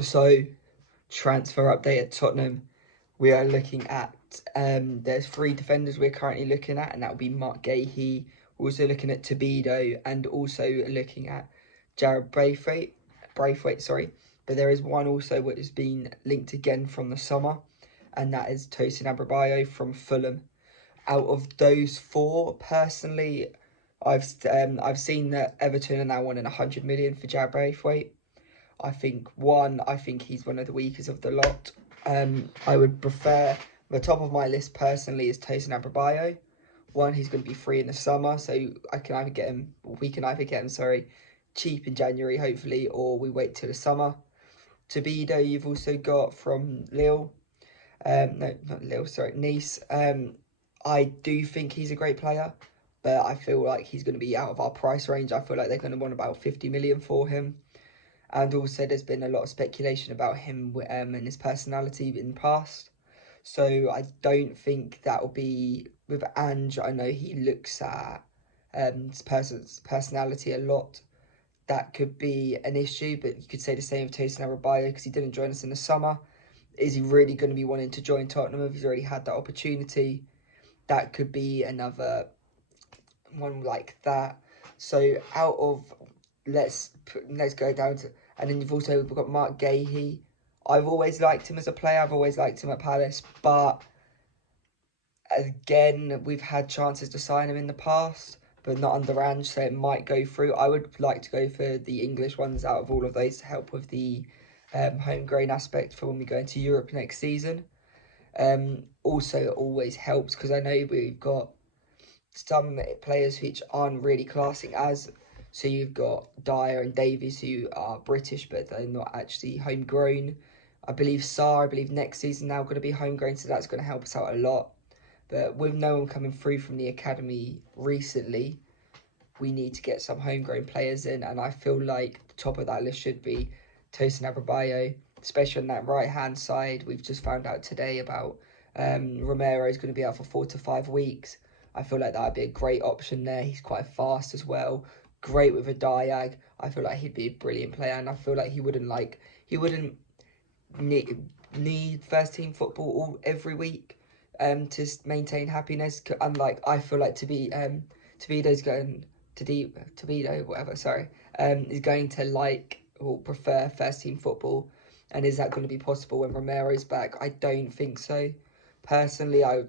So, transfer update at Tottenham. We are looking at, there's three defenders we're currently looking at, and that will be Mark Gahey. We're also looking at Tobido and also looking at Jared Braithwaite, sorry. But there is one also which has been linked again from the summer, and that is Tosin Adebayo from Fulham. Out of those four, personally, I've seen that Everton are now wanting 100 million for Jared Braithwaite. I think he's one of the weakest of the lot. I would prefer, the top of my list personally is Tosin Adebayo. One, he's going to be free in the summer, so we can either get him, sorry, cheap in January, hopefully, or we wait till the summer. Tobido, you've also got from Lille. No, not Lille, sorry, Nice. I do think he's a great player, but I feel like he's going to be out of our price range. I feel like they're going to want about 50 million for him. And also, there's been a lot of speculation about him and his personality in the past. So I don't think that will be with Ange. I know he looks at his personality a lot. That could be an issue, but you could say the same of Tosin Adebayo because he didn't join us in the summer. Is he really going to be wanting to join Tottenham if he's already had that opportunity? That could be another one like that. So out of let's go down to, and then you've also got Mark Gahey. I've always liked him as a player. I've always liked him at Palace, but again, we've had chances to sign him in the past, but not under Ange, so it might go through. I would like to go for the English ones out of all of those to help with the homegrown aspect for when we go into Europe next season. Also, it always helps because I know we've got some players which aren't really classing as. So you've got Dyer and Davies who are British, but they're not actually homegrown. I believe next season now going to be homegrown, so that's going to help us out a lot. But with no one coming through from the academy recently, we need to get some homegrown players in, and I feel like the top of that list should be Tosin Adebayo, especially on that right hand side. We've just found out today about Romero is going to be out for 4 to 5 weeks. I feel like that would be a great option there. He's quite fast as well. Great with a diag. I feel like he'd be a brilliant player, and I feel like he wouldn't need first team football every week to maintain happiness. Unlike I feel like Tobido's going Tobido, whatever, sorry, is going to like or prefer first team football. And is that going to be possible when Romero's back? I don't think so. Personally, I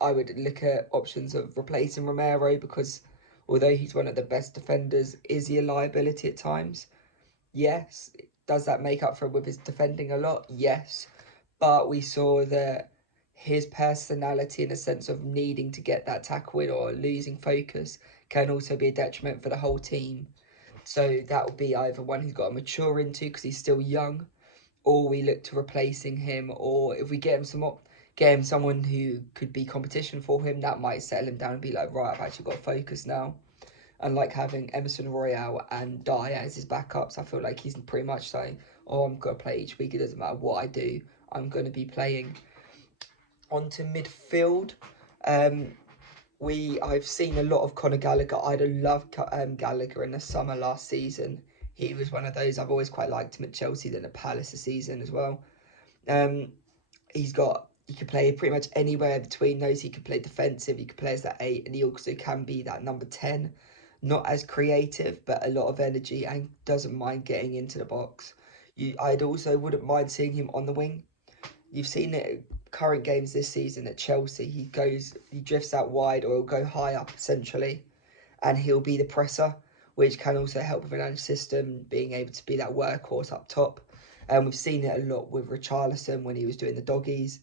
would look at options of replacing Romero because although he's one of the best defenders, is he a liability at times? Yes. Does that make up for with his defending a lot? Yes. But we saw that his personality in the sense of needing to get that tackle in or losing focus can also be a detriment for the whole team. So that will be either one he's got to mature into because he's still young, or we look to replacing him, or if we get him someone who could be competition for him, that might settle him down and be like, right, I've actually got to focus now. And like having Emerson Royale and Dyer as his backups, I feel like he's pretty much saying, oh, I'm going to play each week. It doesn't matter what I do, I'm going to be playing. Onto midfield, I've seen a lot of Conor Gallagher. I'd have loved Gallagher in the summer last season. He was one of those. I've always quite liked him at Chelsea, then at Palace this season as well. Um, he could play pretty much anywhere between those. He could play defensive, he could play as that 8, and he also can be that number 10. Not as creative, but a lot of energy and doesn't mind getting into the box. I'd also wouldn't mind seeing him on the wing. You've seen it current games this season at Chelsea. He drifts out wide or he'll go high up essentially, and he'll be the presser, which can also help with an system being able to be that workhorse up top. And we've seen it a lot with Richarlison when he was doing the doggies.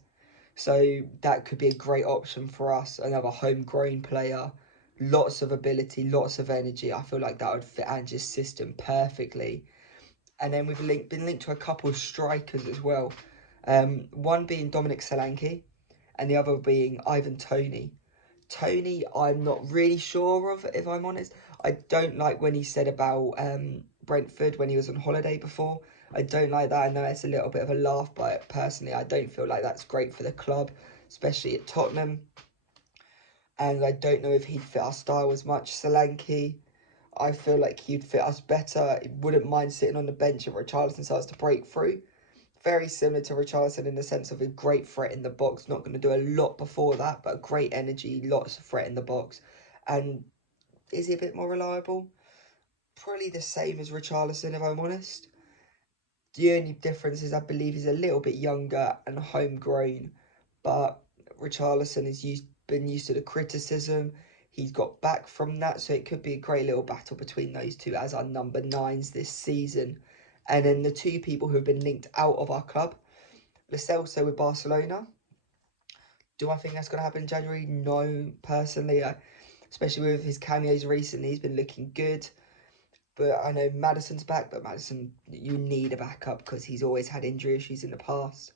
So that could be a great option for us. Another homegrown player, lots of ability, lots of energy. I feel like that would fit Ange's system perfectly. And then we've been linked to a couple of strikers as well. One being Dominic Solanke, and the other being Ivan Toney. Toney, I'm not really sure of, if I'm honest. I don't like when he said about Brentford when he was on holiday before. I don't like that. I know it's a little bit of a laugh, but personally, I don't feel like that's great for the club, especially at Tottenham. And I don't know if he'd fit our style as much. Solanke, I feel like he'd fit us better. He wouldn't mind sitting on the bench if Richarlison starts to break through. very similar to Richarlison in the sense of a great threat in the box. Not going to do a lot before that, but great energy, lots of threat in the box. And is he a bit more reliable? Probably the same as Richarlison, if I'm honest. The only difference is I believe he's a little bit younger and homegrown, but Richarlison been used to the criticism. He's got back from that, so it could be a great little battle between those two as our number nines this season. And then the two people who have been linked out of our club, Lo Celso with Barcelona. Do I think that's going to happen in January? No, personally. Especially with his cameos recently, he's been looking good. But I know Maddison's back, but Maddison, you need a backup because he's always had injury issues in the past.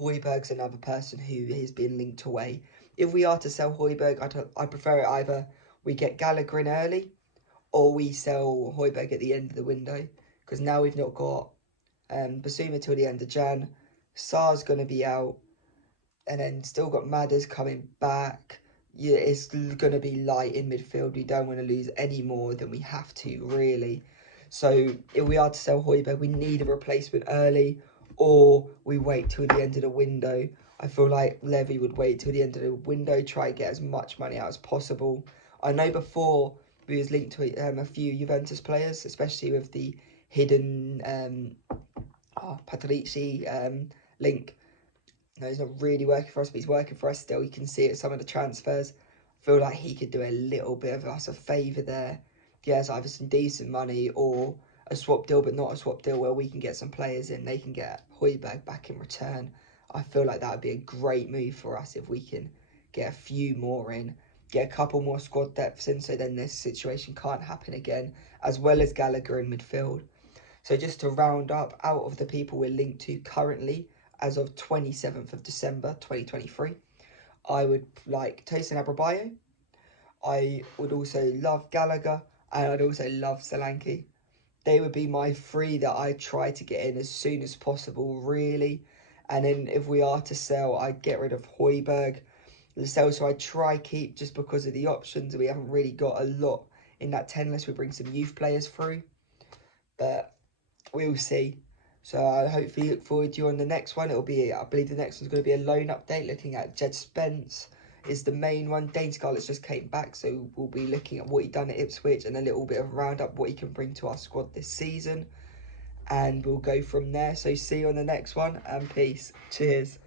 Højbjerg's another person who has been linked away. If we are to sell Højbjerg, I prefer it either we get Gallagher in early or we sell Højbjerg at the end of the window. Because now we've not got Basuma till the end of Jan. Sar's going to be out. And then still got Madders coming back. Yeah, it's going to be light in midfield. We don't want to lose any more than we have to, really. So if we are to sell Højbjerg, we need a replacement early, or we wait till the end of the window. I feel like Levy would wait till the end of the window, try to get as much money out as possible. I know before we was linked to a few Juventus players, especially with the hidden Patrici link. No, he's not really working for us, but he's working for us still. You can see it some of the transfers. I feel like he could do a little bit of us a favour there. He has either some decent money or a swap deal, but not a swap deal where we can get some players in. They can get Højbjerg back in return. I feel like that would be a great move for us if we can get a few more in, get a couple more squad depths in, so then this situation can't happen again, as well as Gallagher in midfield. So just to round up, out of the people we're linked to currently, as of 27th of December 2023, I would like Tosin Abrabio. I would also love Gallagher, and I'd also love Solanke. They would be my three that I try to get in as soon as possible, really. And then if we are to sell, I'd get rid of Højbjerg. Lo Celso I try keep just because of the options. We haven't really got a lot in that 10 unless we bring some youth players through. But we'll see. So I hopefully look forward to you on the next one. It'll be, I believe the next one's going to be a loan update, looking at Jed Spence is the main one. Dane Scarlett's just came back, so we'll be looking at what he done at Ipswich and a little bit of roundup what he can bring to our squad this season. And we'll go from there. So see you on the next one, and peace. Cheers.